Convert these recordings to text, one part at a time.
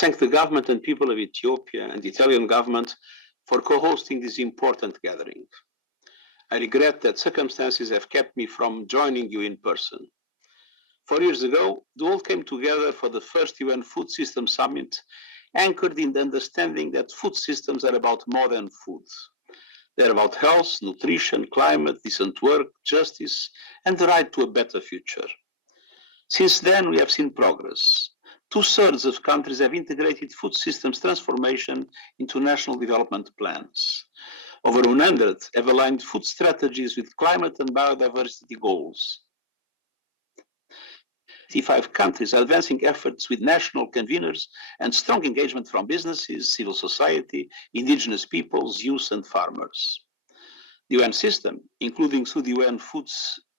thank the government and people of Ethiopia and the Italian government for co-hosting this important gathering. I regret that circumstances have kept me from joining you in person. 4 years ago, the world came together for the first UN Food Systems Summit, anchored in the understanding that food systems are about more than food. They're about health, nutrition, climate, decent work, justice, and the right to a better future. Since then, we have seen progress. 2/3 of countries have integrated food systems transformation into national development plans. Over 100 have aligned food strategies with climate and biodiversity goals. 55 countries are advancing efforts with national conveners and strong engagement from businesses, civil society, indigenous peoples, youth, and farmers. The UN system, including through the UN Food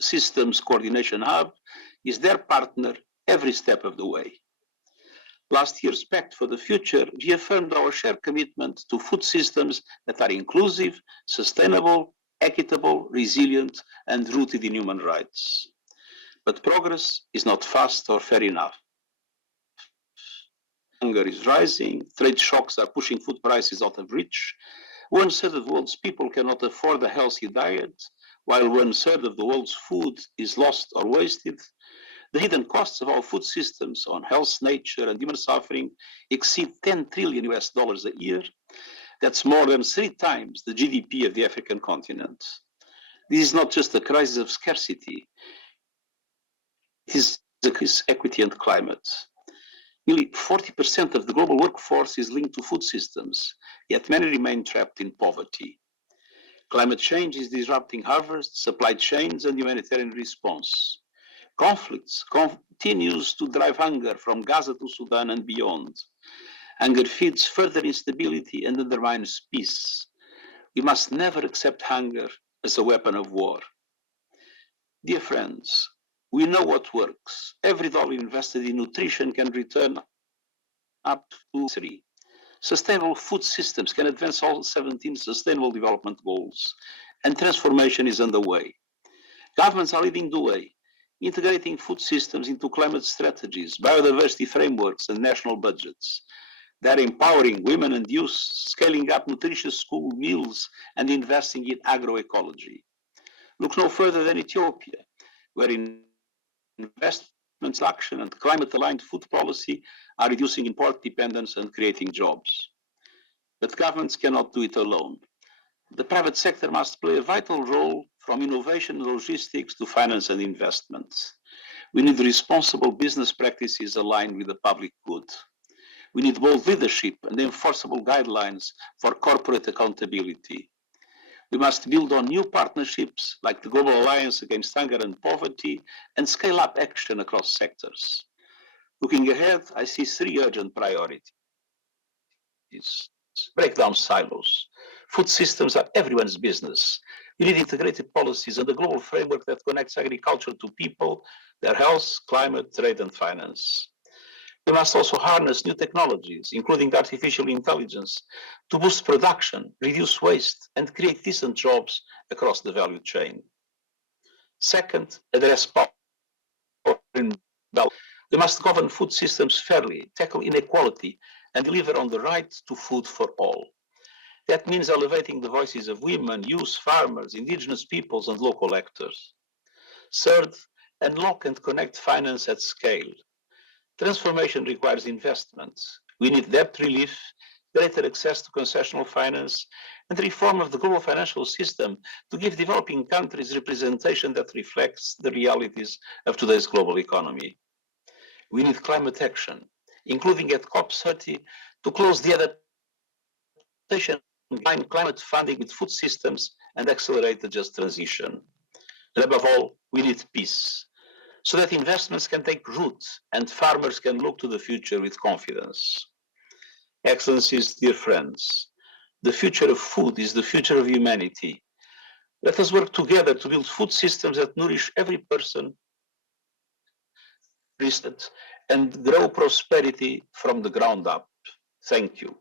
Systems Coordination Hub, is their partner every step of the way. Last year's Pact for the Future reaffirmed our shared commitment to food systems that are inclusive, sustainable, equitable, resilient, and rooted in human rights. But progress is not fast or fair enough. Hunger is rising, trade shocks are pushing food prices out of reach. 1/3 of the world's people cannot afford a healthy diet, while 1/3 of the world's food is lost or wasted. The hidden costs of our food systems on health, nature, and human suffering exceed $10 trillion a year. That's more than 3 times the GDP of the African continent. This is not just a crisis of scarcity, it is a crisis of equity and climate. Nearly 40% of the global workforce is linked to food systems, yet many remain trapped in poverty. Climate change is disrupting harvests, supply chains, and humanitarian response. Conflicts continues to drive hunger from Gaza to Sudan and beyond. Hunger feeds further instability and undermines peace. We must never accept hunger as a weapon of war. Dear friends, we know what works. Every dollar invested in nutrition can return up to 3. Sustainable food systems can advance all 17 Sustainable Development Goals, and transformation is underway. Governments are leading the way, integrating food systems into climate strategies, biodiversity frameworks, and national budgets. They're empowering women and youth, scaling up nutritious school meals, and investing in agroecology. Look no further than Ethiopia, where investments, action, and climate-aligned food policy are reducing import dependence and creating jobs. But governments cannot do it alone. The private sector must play a vital role, from innovation and logistics to finance and investments. We need responsible business practices aligned with the public good. We need bold leadership and enforceable guidelines for corporate accountability. We must build on new partnerships like the Global Alliance Against Hunger and Poverty and scale up action across sectors. Looking ahead, I see 3 urgent priorities. Break down silos. Food systems are everyone's business. We need integrated policies and a global framework that connects agriculture to people, their health, climate, trade, and finance. We must also harness new technologies, including artificial intelligence, to boost production, reduce waste, and create decent jobs across the value chain. Second, address power imbalance. We must govern food systems fairly, tackle inequality, and deliver on the right to food for all. That means elevating the voices of women, youth, farmers, indigenous peoples, and local actors. Third, unlock and connect finance at scale. Transformation requires investments. We need debt relief, greater access to concessional finance, and reform of the global financial system to give developing countries representation that reflects the realities of today's global economy. We need climate action, including at COP30, to close the adaptation and climate funding with food systems and accelerate the just transition. And above all, we need peace, so that investments can take root and farmers can look to the future with confidence. Excellencies, dear friends, the future of food is the future of humanity. Let us work together to build food systems that nourish every person and grow prosperity from the ground up. Thank you.